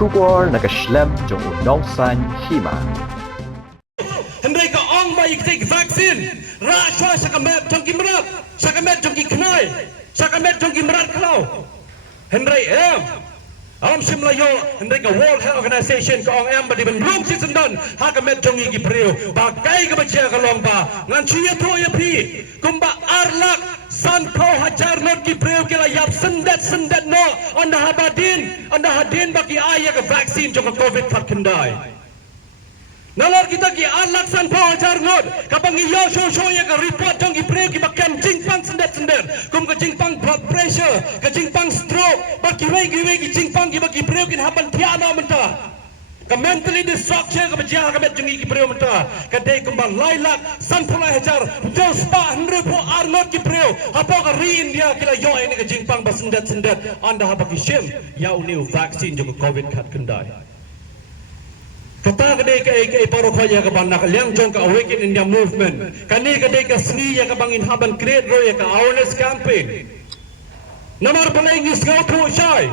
Shubor nakaslem jong unong san hima. Hendai ka ong ba iktik vaksin Raswa sa kamet jong kimrat Sa kamet jong kiknay Sa kamet jong kimrat kalau Hendai Alam simlayo hendai ka World Health Organization ka ong ba di benrong si sendan ha kamet jong ikipriyo bagai ka bacia kalong ba ngan siya to ya pi kumba arlak san ko hajar not kipriyo kila yap sendat no anda hadin bagi ayah ka vaksin jong COVID kat kendai nalar kita ki alak san po hajar ngot kapang iyo show ya ka report jong ipreo ki bakam jingpang sendet kum ka jingpang blood pressure ka jingpang stroke baki wei ki jingpang ki baki preo kin hapan tiana menta ka mentally destruction ka bajia ka met jong ki preo menta ka dei kum ba lailak san po hajar jo spa hendro po arnot ki preo apo ka ri india kila yo ini ka jingpang ba sendet anda habaki shim ya uniu vaksin jong covid kat kendai kata kadai ka paro khoya ka ban nakaliang jong ka awaken India movement kani kadai ka sni ya ka bangin haban create ro ya ka awareness campaign namar balai ngis ngau thu shai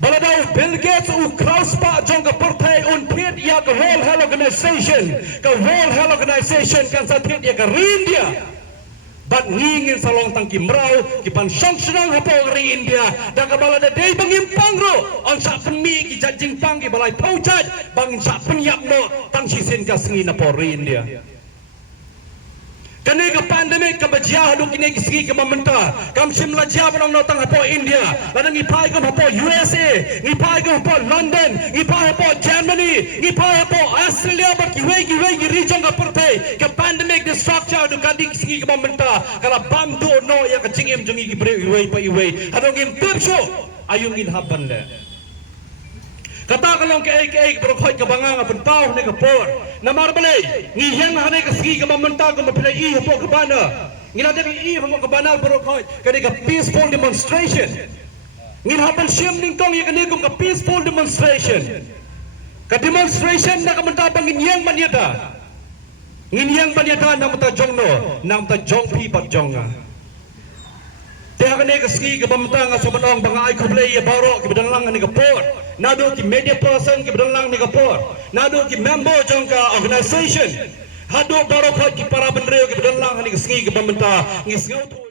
baladau Bill Gates u krauspa jong ka partai un pit ya ka World Health Organization kan sa pit ya ka India bat ngingin salong tang kimrau ki pan song senang hapo ri India da ka balada dei bangimpang ro on sa penmi ki jajing pang ki balai paujat bangin sa penyap no tang sisin ka sengi na po ri India kani ka pandemic ka bajia hadu kini kisi ka mamenta kam simla jia panang no tang hapo India ladang ipai ka hapo USA ipai ka hapo London ipai hapo Germany ipai hapo Australia bat ki wei ki region ka partai ka pandemic the structure du kadi kisi ka mamenta kala bam do no ya ka cingim jungi ki bre iwei pa iwei hadong im pipso ayung in haban le kata kalong ke ek berkhoi ka bangang apun pau ne ka por namar balai ngi yang hane ka sigi ka mamenta ka mapilai I hapo ka bana ngina de I hapo ka bana berkhoi ka ka peaceful demonstration ngin hapan siam ning kong ya ka peaceful demonstration ka demonstration na ka menta bangin yang manyata ngin yang manyata nam ta jong no nam ta jong pi pat jonga Tiha kene ka sigi ka pamtang sa banong bangay ko play ya baro ki bedalang ni ka por nado ki media person ki bedalang ni ka por nado ki member jong ka organization hado baro ki para benreo ki bedalang ni ka sigi ka pamta ngisngau